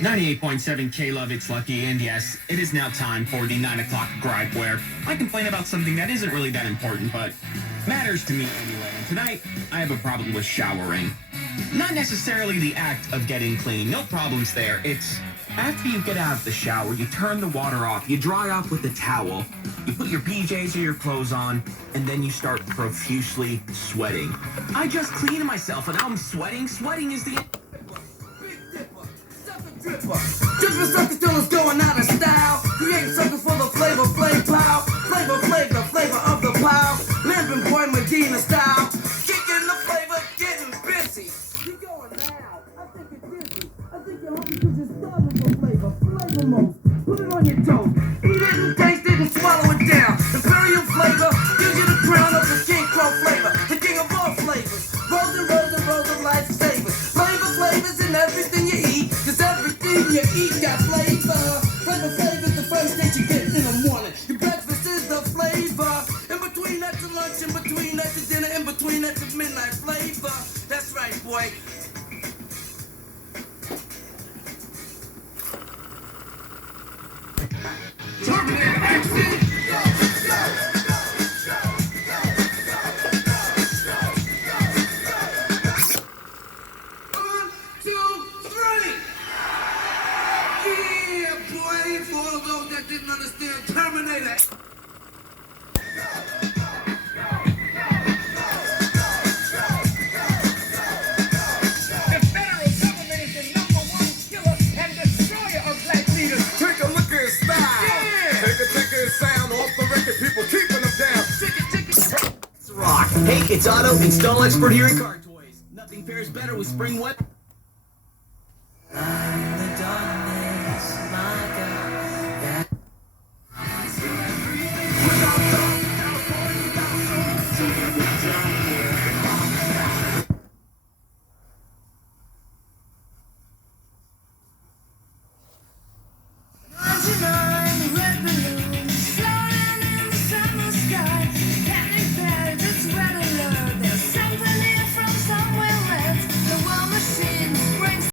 98.7 K-Love, it's Lucky, and yes, it is now time for the 9 o'clock gripe where I complain about something that isn't really that important, but matters to me anyway. And tonight, I have a problem with showering. Not necessarily the act of getting clean, no problems there. It's after you get out of the shower, you turn the water off, you dry off with a towel, you put your PJs or your clothes on, and then you start profusely sweating. I just cleaned myself and now I'm sweating. Sweating is the... Drippin' sucker still is going out of style. Creating something for the flavor, plow. The flavor of the plow. Lampin' boy Medina style. Kicking the flavor, getting busy. You going now? I think you're dizzy. I think you're hungry because you're starving for flavor most. Put it on your toast. Eat it and taste it and swallow it down. Imperial flavor gives you the crown of the king crow flavor. The king of all flavors. Rolls and lifesavers. Flavors in everything you eat. Cause everything you eat got flavor. Flavor's the first that you get in the morning. Your breakfast is the flavor. In between that to lunch, in between that to dinner, in between that to midnight flavor. That's right, boy. Terminator action! For all of those that didn't understand, Terminator. The federal government is the #1 killer and destroyer of black leaders. Take a look at his style. Yeah. Take his sound off the record. People keeping them down. It's rock. Hey, it's Otto, install expert here in car toys. Nothing fares better with spring wet.